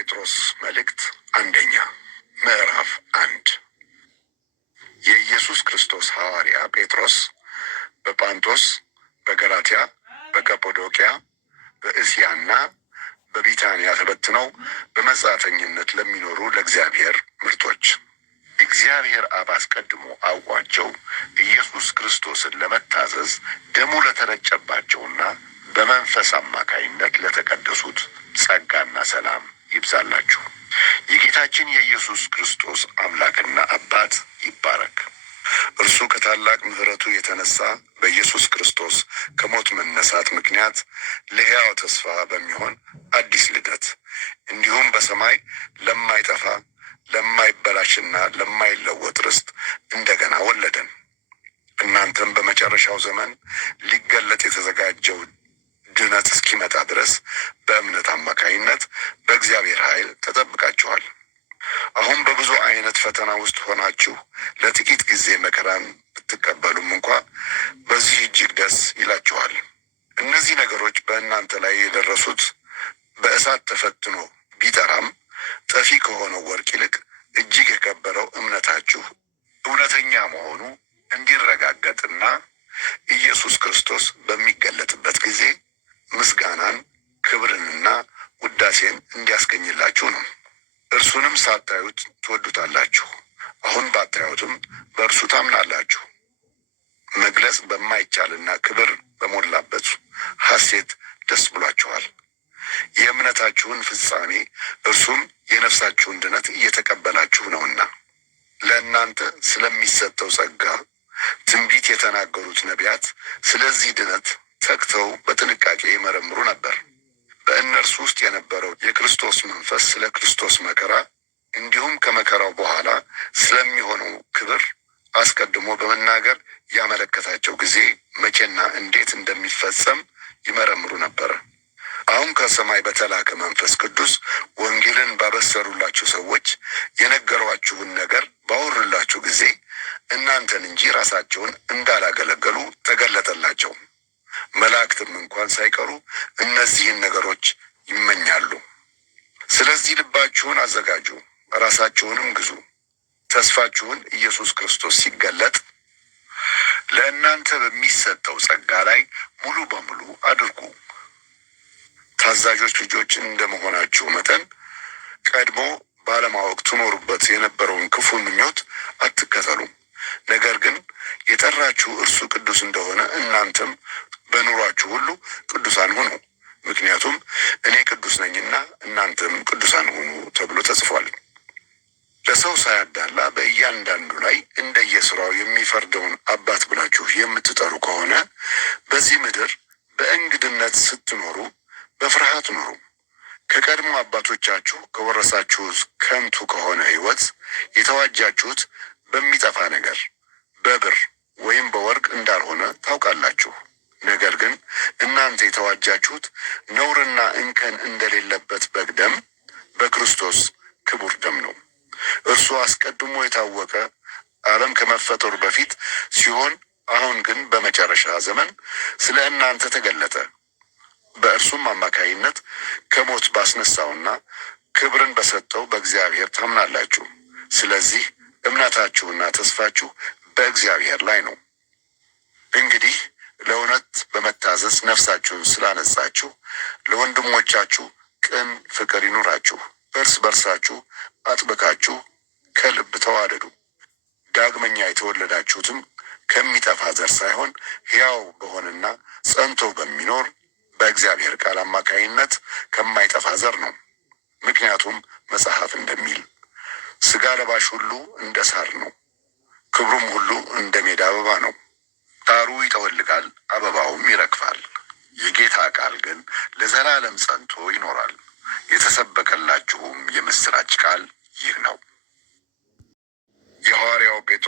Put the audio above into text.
ጴጥሮስ መልእክት አንደኛ ምዕራፍ 1 የኢየሱስ ክርስቶስ ሐዋርያ ጴጥሮስ በጳንጦስ፣ በገላትያ፣ በቀጶዶቅያ፣ በእስያና በቢታንያ ተበትነው በመጻተኝነት ለሚኖሩ ለእግዚአብሔር ምርጦች እግዚአብሔር አብ አስቀድሞ አውቋቸው ኢየሱስ ክርስቶስን ለመታዘዝ ደሙ ለተረጨባቸውና በመንፈስ አማካይነት ለተቀደሱት ጸጋና ሰላም ይብዛላችሁ። የጌታችን የኢየሱስ ክርስቶስ አምላክና አባት ይባረክ። እርሱ ከታላቅ ምሕረቱ የተነሳ በኢየሱስ ክርስቶስ ከሞት መነሳት ምክንያት ለሕያው ተስፋ በሚሆን አዲስ ልደት እንዲሁም በሰማይ ለማይጠፋ ለማይበላሽና ለማይለወጥ ርስት እንደገና ወለደን። እናንተም በመጨረሻው ዘመን ሊገለጥ የተዘጋጀው ድነት እስኪመጣ ድረስ በእምነት አማካይነት በእግዚአብሔር ኃይል ተጠብቃችኋል። አሁን በብዙ አይነት ፈተና ውስጥ ሆናችሁ ለጥቂት ጊዜ መከራን ብትቀበሉም እንኳ በዚህ እጅግ ደስ ይላችኋል። እነዚህ ነገሮች በእናንተ ላይ የደረሱት በእሳት ተፈትኖ ቢጠራም ጠፊ ከሆነው ወርቅ ይልቅ እጅግ የከበረው እምነታችሁ እውነተኛ መሆኑ እንዲረጋገጥና ኢየሱስ ክርስቶስ በሚገለጥበት ጊዜ ምስጋናን፣ ክብርንና ውዳሴን እንዲያስገኝላችሁ ነው። እርሱንም ሳታዩት ትወዱታላችሁ፣ አሁን ባታዩትም በእርሱ ታምናላችሁ። መግለጽ በማይቻልና ክብር በሞላበት ሐሴት ደስ ብሏችኋል። የእምነታችሁን ፍጻሜ እርሱም የነፍሳችሁን ድነት እየተቀበላችሁ ነውና። ለእናንተ ስለሚሰጠው ጸጋ ትንቢት የተናገሩት ነቢያት ስለዚህ ድነት ተግተው በጥንቃቄ ይመረምሩ ነበር። በእነርሱ ውስጥ የነበረው የክርስቶስ መንፈስ ስለ ክርስቶስ መከራ እንዲሁም ከመከራው በኋላ ስለሚሆነው ክብር አስቀድሞ በመናገር ያመለከታቸው ጊዜ መቼና እንዴት እንደሚፈጸም ይመረምሩ ነበር። አሁን ከሰማይ በተላከ መንፈስ ቅዱስ ወንጌልን ባበሰሩላችሁ ሰዎች የነገሯችሁን ነገር ባወሩላችሁ ጊዜ እናንተን እንጂ ራሳቸውን እንዳላገለገሉ ተገለጠላቸው። መላእክትም እንኳን ሳይቀሩ እነዚህን ነገሮች ይመኛሉ። ስለዚህ ልባችሁን አዘጋጁ፣ ራሳችሁንም ግዙ። ተስፋችሁን ኢየሱስ ክርስቶስ ሲገለጥ ለእናንተ በሚሰጠው ጸጋ ላይ ሙሉ በሙሉ አድርጉ። ታዛዦች ልጆች እንደመሆናችሁ መጠን ቀድሞ ባለማወቅ ትኖሩበት የነበረውን ክፉ ምኞት አትከተሉ። ነገር ግን የጠራችሁ እርሱ ቅዱስ እንደሆነ እናንተም በኑሯችሁ ሁሉ ቅዱሳን ሁኑ። ምክንያቱም እኔ ቅዱስ ነኝና እናንተም ቅዱሳን ሁኑ ተብሎ ተጽፏል። ለሰው ሳያዳላ በእያንዳንዱ ላይ እንደየሥራው የሚፈርደውን አባት ብላችሁ የምትጠሩ ከሆነ በዚህ ምድር በእንግድነት ስትኖሩ በፍርሃት ኑሩ። ከቀድሞ አባቶቻችሁ ከወረሳችሁት ከንቱ ከሆነ ሕይወት የተዋጃችሁት በሚጠፋ ነገር በብር ወይም በወርቅ እንዳልሆነ ታውቃላችሁ። ነገር ግን እናንተ የተዋጃችሁት ነውርና እንከን እንደሌለበት በግ ደም በክርስቶስ ክቡር ደም ነው። እርሱ አስቀድሞ የታወቀ ዓለም ከመፈጠሩ በፊት ሲሆን አሁን ግን በመጨረሻ ዘመን ስለ እናንተ ተገለጠ። በእርሱም አማካይነት ከሞት ባስነሳውና ክብርን በሰጠው በእግዚአብሔር ታምናላችሁ። ስለዚህ እምነታችሁና ተስፋችሁ በእግዚአብሔር ላይ ነው። እንግዲህ ለእውነት በመታዘዝ ነፍሳችሁን ስላነጻችሁ ለወንድሞቻችሁ ቅን ፍቅር ይኑራችሁ። እርስ በርሳችሁ አጥብቃችሁ ከልብ ተዋደዱ። ዳግመኛ የተወለዳችሁትም ከሚጠፋ ዘር ሳይሆን ሕያው በሆነና ጸንቶ በሚኖር በእግዚአብሔር ቃል አማካይነት ከማይጠፋ ዘር ነው። ምክንያቱም መጽሐፍ እንደሚል ሥጋ ለባሽ ሁሉ እንደ ሳር ነው፣ ክብሩም ሁሉ እንደ ሜዳ አበባ ነው። ሳሩ ይጠወልጋል፣ አበባውም ይረግፋል፣ የጌታ ቃል ግን ለዘላለም ጸንቶ ይኖራል። የተሰበከላችሁም የምሥራች ቃል ይህ ነው። የሐዋርያው ጴጥሮስ